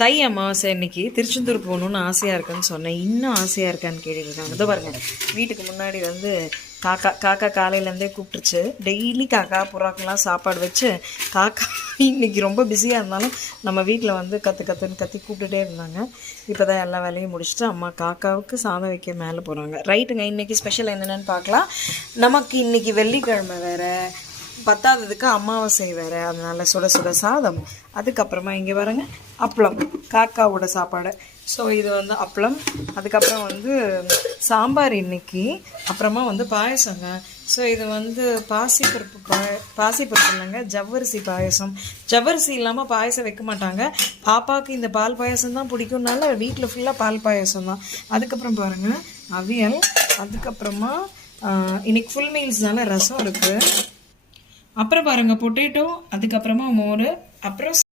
தை அமாவாசை இன்னைக்கு திருச்செந்தூர் போகணுன்னு ஆசையாக இருக்குன்னு சொன்னேன். இன்னும் ஆசையாக இருக்கான்னு கேட்டுருக்காங்க. இதோ பாருங்க, வீட்டுக்கு முன்னாடி வந்து காக்கா காலையிலேருந்தே கூப்பிட்டுருச்சு. டெய்லி காக்கா புறாக்கெல்லாம் சாப்பாடு வச்சு காக்கா இன்றைக்கி ரொம்ப பிஸியாக இருந்தாலும் நம்ம வீட்டில் வந்து கற்றுன்னு கத்தி கூப்பிட்டுட்டே இருந்தாங்க. இப்போ தான் எல்லா வேலையும் முடிச்சுட்டு அம்மா காக்காவுக்கு சாதம் வைக்க மேலே போகிறாங்க. ரைட்டுங்க, இன்றைக்கி ஸ்பெஷல் என்னென்னு பார்க்கலாம். நமக்கு இன்றைக்கி வெள்ளிக்கிழமை வேறு, பத்தாததுக்கு அமாவாசை வேறு, அதனால் சுட சுட சாதம். அதுக்கப்புறமா இங்கே பாருங்க அப்பளம், காக்காவோட சாப்பாடு. ஸோ இது வந்து அப்பளம். அதுக்கப்புறம் வந்து சாம்பார் இன்னைக்கு. அப்புறமா வந்து பாயசங்க. ஸோ இது வந்து பாசிப்பருப்பு இல்லைங்க, ஜவ்வரிசி பாயசம். ஜவ்வரிசி இல்லாமல் பாயசம் வைக்க மாட்டாங்க. பாப்பாவுக்கு இந்த பால் பாயசம் தான் பிடிக்கும்னால வீட்டில் ஃபுல்லாக பால் பாயசம் தான். அதுக்கப்புறம் பாருங்கள் அவியல். அதுக்கப்புறமா இன்னைக்கு ஃபுல் மீல்ஸ்னால ரசம் இருக்குது. அப்புறம் பாருங்கள் பொட்டேட்டோ, அதுக்கப்புறமா மோர், அப்புறம்